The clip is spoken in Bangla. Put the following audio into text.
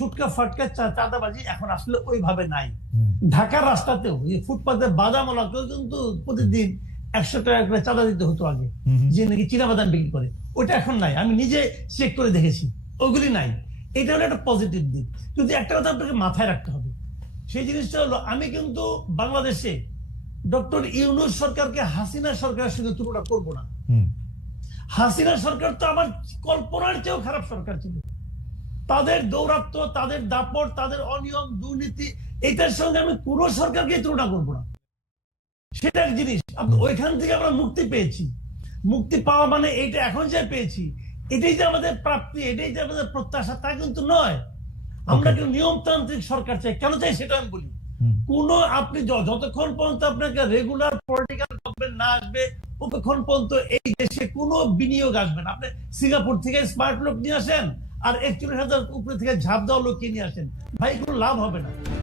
ছুটকা ফাটকা চাঁদাবাজি এখন আসলে ওইভাবে নাই। ঢাকার রাস্তাতেও এই ফুটপাতের বাদামওয়ালাকেও কিন্তু প্রতিদিন 100 টাকা করে চাঁদা দিতে হতো আগে, যে নাকি চীনাবাদাম বিক্রি করে। ওইটা এখন নাই, আমি নিজে চেক করে দেখেছি, ওগুলি নাই। এটা হলো একটা পজিটিভ দিক। কিন্তু একটা কথা আপনাকে মাথায় রাখতে হবে, সেই জিনিসটা হলো আমি কিন্তু বাংলাদেশে ডক্টর ইউনূস সরকারকে হাসিনা সরকারের সঙ্গে তুলনা করবো না। হাসিনা সরকার তো আমার কল্পনার চেয়েও খারাপ সরকার ছিল। তাদের দৌরাত্ম্য, তাদের দাপট, তাদের অনিয়ম, দুর্নীতি, এটার সঙ্গে আমি কোন সরকারকে তুলনা করবো না। সেটা এক জিনিস। ওইখান থেকে আমরা মুক্তি পেয়েছি। মুক্তি পাওয়া মানে এইটা এখন যে পেয়েছি, এটাই যে আমাদের প্রাপ্তি, এটাই যে আমাদের প্রত্যাশা, তা কিন্তু নয়। আমরা কিন্তু নিয়মতান্ত্রিক সরকার চাই। কেন চাই সেটা আমি বলি। কোন আপনি যতক্ষণ পর্যন্ত আপনাকে রেগুলার পলিটিক্যাল গভর্নমেন্ট না আসবে, ততক্ষণ পর্যন্ত এই দেশে কোনো বিনিয়োগ আসবে না। আপনি সিঙ্গাপুর থেকে স্মার্ট লোক নিয়ে আসেন আর 41,000 উপরে থেকে ঝাঁপ দেওয়া লোক নিয়ে আসেন, ভাই কোনো লাভ হবে না।